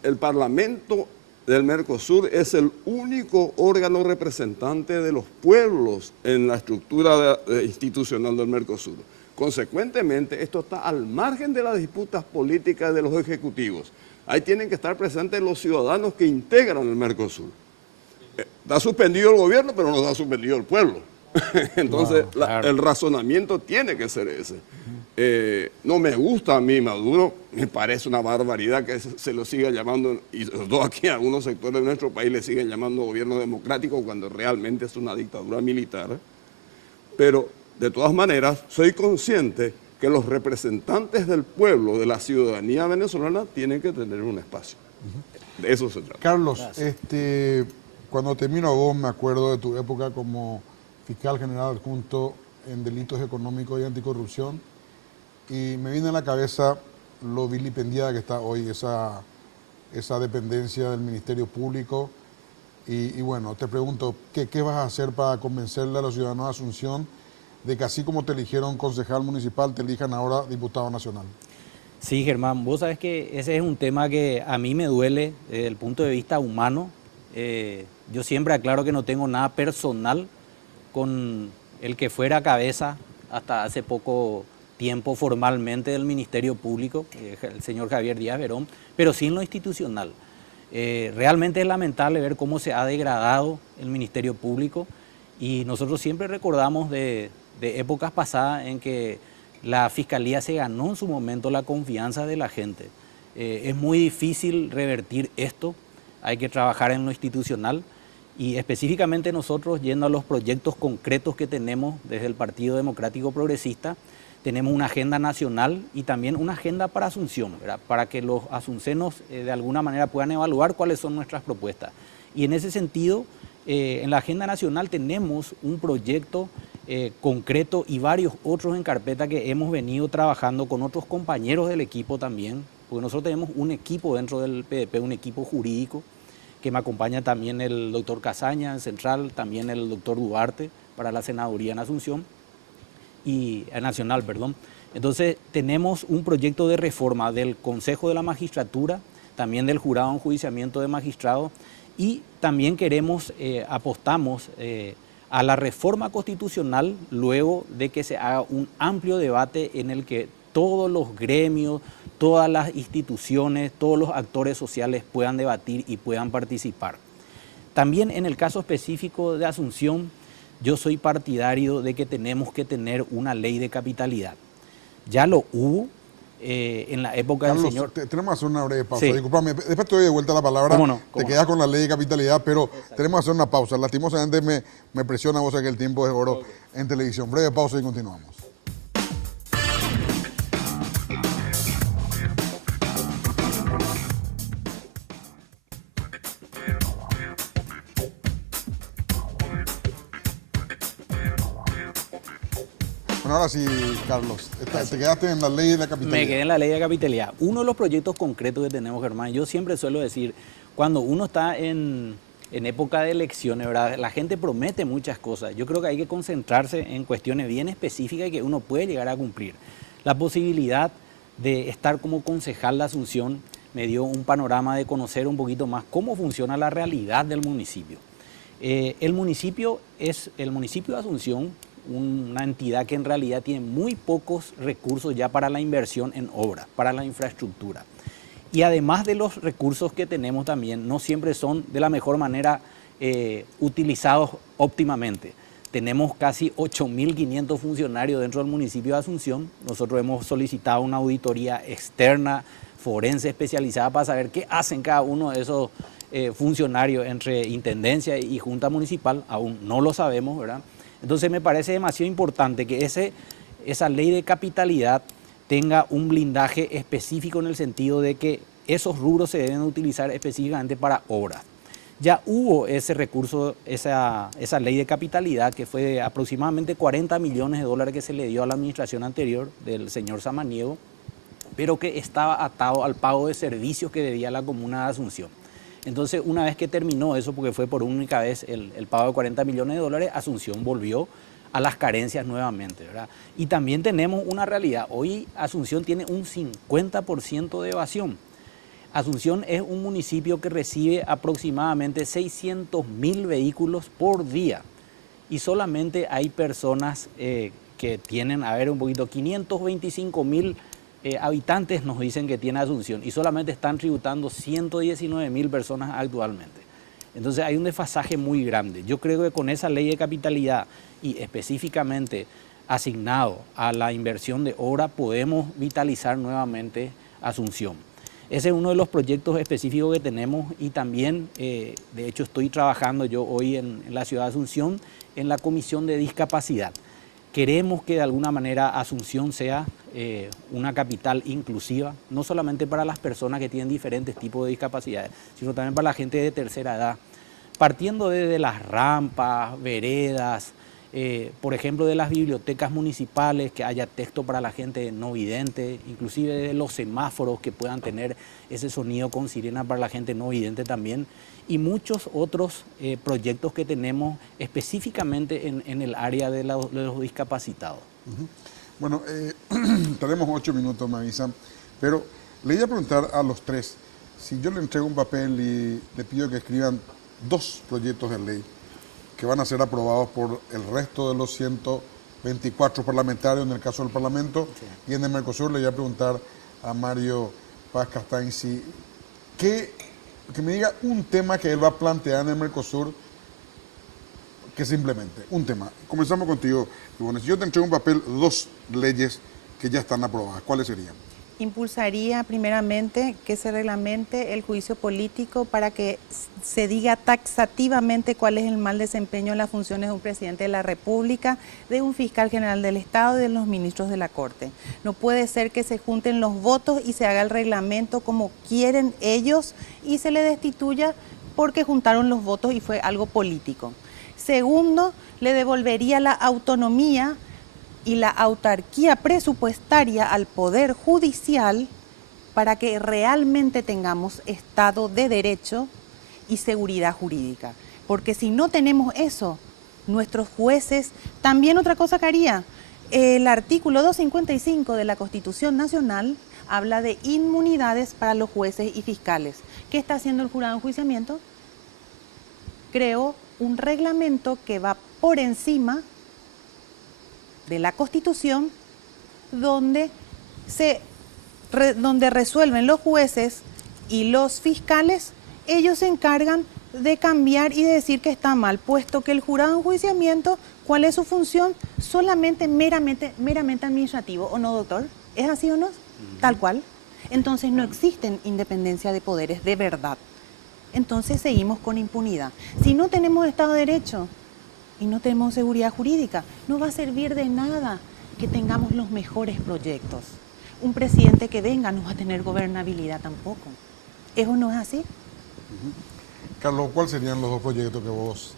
El Parlamento del Mercosur es el único órgano representante de los pueblos en la estructura institucional del Mercosur. Consecuentemente, esto está al margen de las disputas políticas de los ejecutivos. Ahí tienen que estar presentes los ciudadanos que integran el Mercosur. Está suspendido el gobierno, pero no está suspendido el pueblo. Entonces, claro. El razonamiento tiene que ser ese. No me gusta a mí Maduro, me parece una barbaridad que se lo siga llamando, y sobre todo aquí en algunos sectores de nuestro país le siguen llamando gobierno democrático cuando realmente es una dictadura militar. Pero, de todas maneras, soy consciente que los representantes del pueblo, de la ciudadanía venezolana, tienen que tener un espacio. De eso se trata. Carlos, cuando termino a vos me acuerdo de tu época como fiscal general adjunto en delitos económicos y anticorrupción y me viene a la cabeza lo vilipendiada que está hoy esa dependencia del Ministerio Público y bueno, te pregunto, ¿qué vas a hacer para convencerle a los ciudadanos de Asunción de que así como te eligieron concejal municipal, te elijan ahora diputado nacional? Sí, Germán, vos sabés que ese es un tema que a mí me duele desde el punto de vista humano. Yo siempre aclaro que no tengo nada personal con el que fuera cabeza hasta hace poco tiempo formalmente del Ministerio Público, el señor Javier Díaz Verón, pero sí en lo institucional. Realmente es lamentable ver cómo se ha degradado el Ministerio Público y nosotros siempre recordamos de épocas pasadas en que la Fiscalía se ganó en su momento la confianza de la gente. Es muy difícil revertir esto, hay que trabajar en lo institucional y específicamente nosotros, yendo a los proyectos concretos que tenemos desde el Partido Democrático Progresista, tenemos una agenda nacional y también una agenda para Asunción, ¿verdad? Para que los asuncenos de alguna manera puedan evaluar cuáles son nuestras propuestas. Y en ese sentido, en la agenda nacional tenemos un proyecto concreto y varios otros en carpeta que hemos venido trabajando con otros compañeros del equipo también, porque nosotros tenemos un equipo dentro del PDP, un equipo jurídico, que me acompaña también el doctor Casaña en Central, también el doctor Duarte para la senaduría en Asunción, y Nacional, perdón. Entonces tenemos un proyecto de reforma del Consejo de la Magistratura, también del Jurado de Enjuiciamiento de Magistrados, y también apostamos a la reforma constitucional luego de que se haga un amplio debate en el que todos los gremios, todas las instituciones, todos los actores sociales puedan debatir y puedan participar. También en el caso específico de Asunción, yo soy partidario de que tenemos que tener una ley de capitalidad. Ya lo hubo en la época Carlos, del señor... tenemos que hacer una breve pausa. Sí. Disculpame, después te doy de vuelta la palabra. ¿Cómo no? Te quedas con la ley de capitalidad, pero tenemos que hacer una pausa. Lastimosamente me presiona vos que el tiempo es oro en televisión. Breve pausa y continuamos. Bueno, ahora sí, Carlos, te quedaste en la ley de la capitalidad. Me quedé en la ley de capitalidad. Uno de los proyectos concretos que tenemos, Germán, yo siempre suelo decir, cuando uno está en época de elecciones, ¿verdad? La gente promete muchas cosas. Yo creo que hay que concentrarse en cuestiones bien específicas y que uno puede llegar a cumplir. La posibilidad de estar como concejal de Asunción me dio un panorama de conocer un poquito más cómo funciona la realidad del municipio. El municipio de Asunción, una entidad que en realidad tiene muy pocos recursos ya para la inversión en obra, para la infraestructura. Y además de los recursos que tenemos también, no siempre son de la mejor manera utilizados óptimamente. Tenemos casi 8.500 funcionarios dentro del municipio de Asunción. Nosotros hemos solicitado una auditoría externa, forense especializada para saber qué hacen cada uno de esos funcionarios entre Intendencia y Junta Municipal. Aún no lo sabemos, ¿verdad? Entonces me parece demasiado importante que esa ley de capitalidad tenga un blindaje específico en el sentido de que esos rubros se deben utilizar específicamente para obras. Ya hubo ese recurso, esa ley de capitalidad que fue de aproximadamente 40 millones de dólares que se le dio a la administración anterior del señor Samaniego, pero que estaba atado al pago de servicios que debía la comuna de Asunción. Entonces, una vez que terminó eso, porque fue por única vez el pago de 40 millones de dólares, Asunción volvió a las carencias nuevamente, ¿verdad? Y también tenemos una realidad. Hoy Asunción tiene un 50% de evasión. Asunción es un municipio que recibe aproximadamente 600.000 vehículos por día. Y solamente hay personas que tienen, 525.000 habitantes nos dicen que tiene Asunción y solamente están tributando 119.000 personas actualmente. Entonces hay un desfasaje muy grande. Yo creo que con esa ley de capitalidad y específicamente asignado a la inversión de obra podemos vitalizar nuevamente Asunción. Ese es uno de los proyectos específicos que tenemos y también, de hecho, estoy trabajando yo hoy en la ciudad de Asunción en la Comisión de Discapacidad. Queremos que de alguna manera Asunción sea una capital inclusiva, no solamente para las personas que tienen diferentes tipos de discapacidades, sino también para la gente de tercera edad. Partiendo desde las rampas, veredas, por ejemplo, de las bibliotecas municipales, que haya texto para la gente no vidente, inclusive de los semáforos que puedan tener ese sonido con sirena para la gente no vidente también, y muchos otros proyectos que tenemos específicamente en el área de los discapacitados. Bueno, tenemos 8 minutos, me avisan, pero le iba a preguntar a los tres, si yo le entrego un papel y le pido que escriban 2 proyectos de ley que van a ser aprobados por el resto de los 124 parlamentarios en el caso del Parlamento, sí, y en el Mercosur, le iba a preguntar a Mario Paz Castañ que me diga un tema que él va a plantear en el Mercosur que simplemente, un tema. Comenzamos contigo, Ivonne. Si yo te entrego un papel, 2 leyes que ya están aprobadas, ¿cuáles serían? Impulsaría primeramente que se reglamente el juicio político para que se diga taxativamente cuál es el mal desempeño en las funciones de un presidente de la República, de un fiscal general del Estado y de los ministros de la Corte. No puede ser que se junten los votos y se haga el reglamento como quieren ellos y se le destituya porque juntaron los votos y fue algo político. Segundo, le devolvería la autonomía y la autarquía presupuestaria al Poder Judicial para que realmente tengamos Estado de Derecho y seguridad jurídica. Porque si no tenemos eso, nuestros jueces, también otra cosa que haría, el artículo 255 de la Constitución Nacional habla de inmunidades para los jueces y fiscales. ¿Qué está haciendo el jurado de enjuiciamiento? Creó un reglamento que va por encima de la Constitución, donde resuelven los jueces y los fiscales. Ellos se encargan de cambiar y de decir que está mal, puesto que el jurado de enjuiciamiento, ¿cuál es su función? Solamente meramente administrativo, ¿o no, doctor? ¿Es así o no? Tal cual. Entonces no existen independencia de poderes de verdad. Entonces seguimos con impunidad. Si no tenemos Estado de Derecho y no tenemos seguridad jurídica, no va a servir de nada que tengamos los mejores proyectos. Un presidente que venga no va a tener gobernabilidad tampoco. ¿Eso no es así? Carlos, ¿cuáles serían los dos proyectos que vos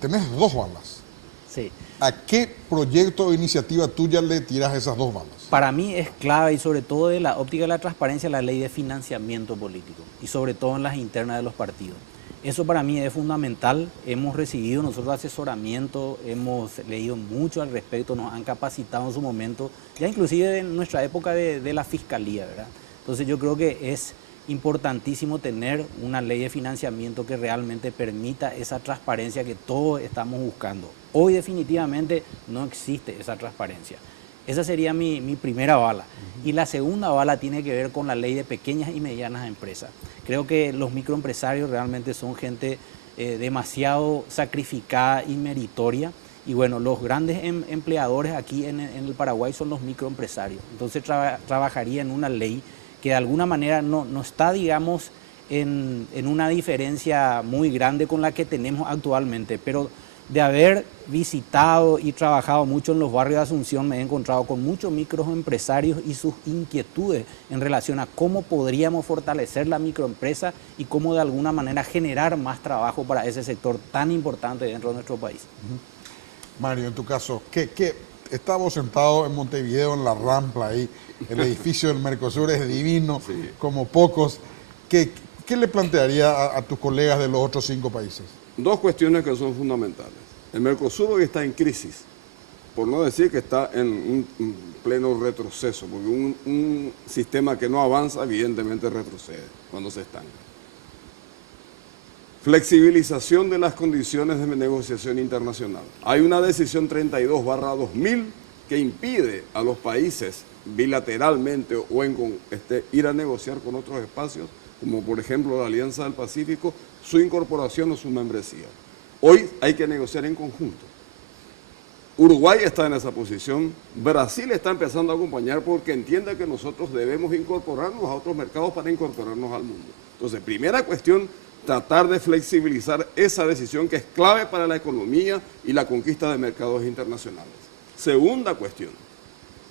tenés? 2 balas. Sí. ¿A qué proyecto o iniciativa tuya le tiras esas 2 balas? Para mí es clave y sobre todo de la óptica de la transparencia la ley de financiamiento político y sobre todo en las internas de los partidos. Eso para mí es fundamental. Hemos recibido nosotros asesoramiento, hemos leído mucho al respecto, nos han capacitado en su momento, ya inclusive en nuestra época de la fiscalía, ¿verdad? Entonces yo creo que es importantísimo tener una ley de financiamiento que realmente permita esa transparencia que todos estamos buscando. Hoy definitivamente no existe esa transparencia. Esa sería mi primera bala. Y la segunda bala tiene que ver con la ley de pequeñas y medianas empresas. Creo que los microempresarios realmente son gente demasiado sacrificada y meritoria. Y bueno, los grandes empleadores aquí en el Paraguay son los microempresarios. Entonces trabajaría en una ley que de alguna manera no está, digamos, en una diferencia muy grande con la que tenemos actualmente, pero de haber visitado y trabajado mucho en los barrios de Asunción, me he encontrado con muchos microempresarios y sus inquietudes en relación a cómo podríamos fortalecer la microempresa y cómo de alguna manera generar más trabajo para ese sector tan importante dentro de nuestro país. Mario, en tu caso, ¿qué? Estamos sentados en Montevideo, en la Rampla, ahí, el edificio del Mercosur es divino, sí, como pocos. ¿Qué le plantearía a tus colegas de los otros 5 países? 2 cuestiones que son fundamentales. El Mercosur hoy está en crisis, por no decir que está en un pleno retroceso, porque un sistema que no avanza evidentemente retrocede cuando se estanca. Flexibilización de las condiciones de negociación internacional. Hay una decisión 32/2000 que impide a los países bilateralmente o ir a negociar con otros espacios, como por ejemplo la Alianza del Pacífico, su incorporación o su membresía. Hoy hay que negociar en conjunto. Uruguay está en esa posición, Brasil está empezando a acompañar porque entiende que nosotros debemos incorporarnos a otros mercados para incorporarnos al mundo. Entonces, primera cuestión, tratar de flexibilizar esa decisión que es clave para la economía y la conquista de mercados internacionales. Segunda cuestión,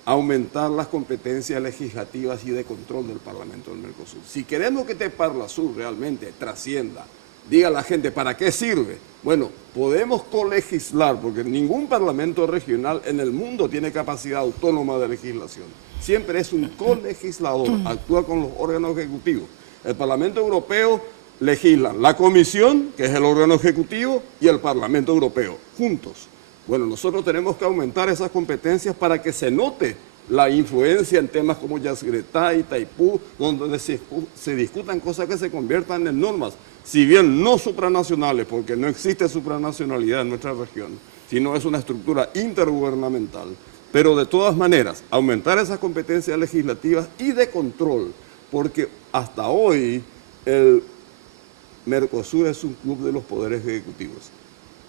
aumentar las competencias legislativas y de control del Parlamento del Mercosur. Si queremos que este Parlasur realmente trascienda, diga a la gente para qué sirve, bueno, podemos colegislar, porque ningún parlamento regional en el mundo tiene capacidad autónoma de legislación. Siempre es un colegislador, actúa con los órganos ejecutivos. El Parlamento Europeo legisla la Comisión, que es el órgano ejecutivo, y el Parlamento Europeo, juntos. Bueno, nosotros tenemos que aumentar esas competencias para que se note la influencia en temas como Yacyretá y Itaipú, donde se discutan cosas que se conviertan en normas, si bien no supranacionales, porque no existe supranacionalidad en nuestra región, sino es una estructura intergubernamental. Pero de todas maneras, aumentar esas competencias legislativas y de control, porque hasta hoy el Mercosur es un club de los poderes ejecutivos.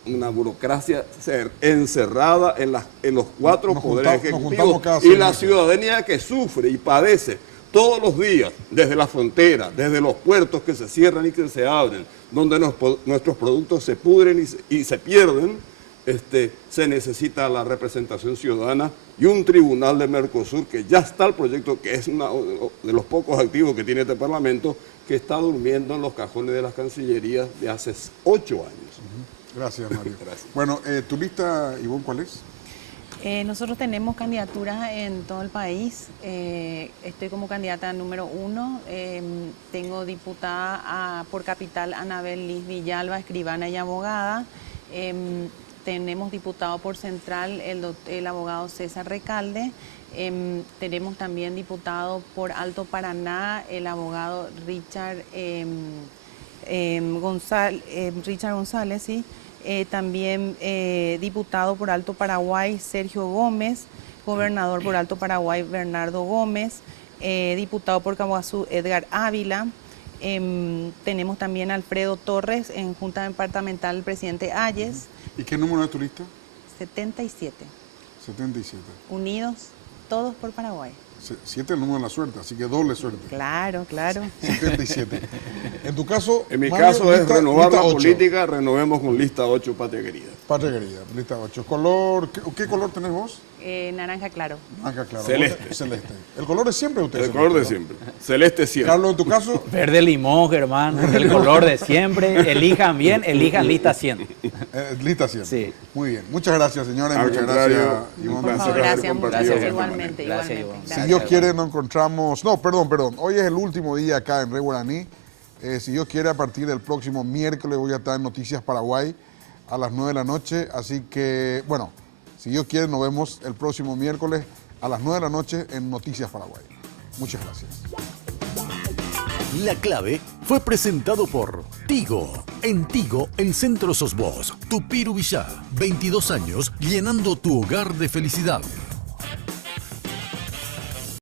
Una burocracia encerrada en los 4 poderes ejecutivos y la ciudadanía que sufre y padece todos los días, desde la frontera, desde los puertos que se cierran y que se abren, donde nuestros productos se pudren y se pierden, se necesita la representación ciudadana y un tribunal de Mercosur, que ya está el proyecto, que es uno de los pocos activos que tiene este Parlamento, que está durmiendo en los cajones de las cancillerías de hace 8 años. Gracias, Mario. Gracias. Bueno, ¿tu lista, Ivonne, cuál es? Nosotros tenemos candidaturas en todo el país. Estoy como candidata número 1. Tengo diputada por Capital Anabel Liz Villalba, escribana y abogada. Tenemos diputado por Central el abogado César Recalde. Tenemos también diputado por Alto Paraná el abogado Richard González, sí. También diputado por Alto Paraguay Sergio Gómez, gobernador por Alto Paraguay Bernardo Gómez, diputado por Caguazú Edgar Ávila. Tenemos también a Alfredo Torres en Junta Departamental del presidente Ayes. ¿Y qué número es tu lista? 77. 77. Unidos, todos por Paraguay. 7 es el número de la suerte, así que doble suerte. Claro, claro. 77. En tu caso, En mi Mario, caso es renovar lista la 8. política, renovemos con lista 8, patria querida. Patria querida, lista 8. Color, ¿qué color tenés vos? Naranja claro. Naranja claro. Celeste. Celeste. El color de siempre usted. El celeste, color de ¿no? siempre. Celeste siempre. Carlos, en tu caso, Verde limón, Germán, el color de siempre. Elijan bien, elijan lista 100. lista 100. Sí. Muy bien. Muchas gracias, señores. Al Muchas contrario, gracias, un Ivonne. Por favor, placer haber gracias, muchas compartido gracias. con Igualmente, Gracias, igualmente. Ivonne. Si Gracias. Dios quiere, nos encontramos. No, perdón. Hoy es el último día acá en Re Guaraní. Si Dios quiere, a partir del próximo miércoles voy a estar en Noticias Paraguay a las 9 de la noche. Así que, bueno, si Dios quiere, nos vemos el próximo miércoles a las 9 de la noche en Noticias Paraguay. Muchas gracias. La clave fue presentado por Tigo. En Tigo, el centro sos vos. Tupiru Villá, 22 años llenando tu hogar de felicidad.